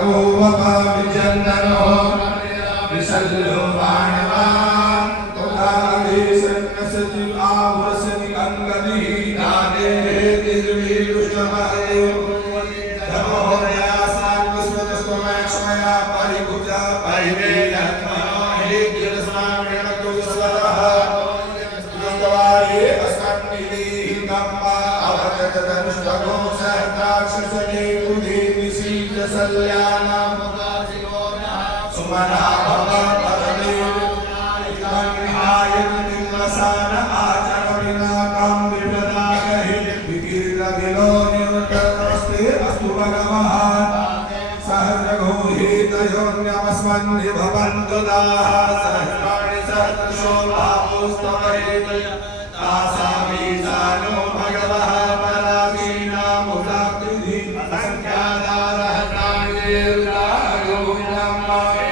रघुवपा विजन्दनो विशल्यो बाणवान् तोदाधीशन्नसति आवसति अंगदी नादे दिव्यविष्णुमहे धमो दयासान् विस्मतस्त्वमैक्ष्मया परिभुजा परिवेदन्मनो हे गिरस्मामिणकुसलः स्तवारे अस्कन्निधि हितम्मा अवततदनुष्टगो सहद्राक्षसने कुधे निशीलसल्यानां सुमना भवा परदेव निम्नसान आचरणिनाकां विपदागहि विकीर्णविलो निवृत्तस्ते अस्तु भगवान् सहस्रघो हेतयोन्यमस्मन्नि भवन्तु दाः सहस्राणि सहस्रशो भावोस्तवहेतय तासामीशानो भगवः पराकीनामुदाकृति असंख्यादारः प्राणिर्लागो विलम्बः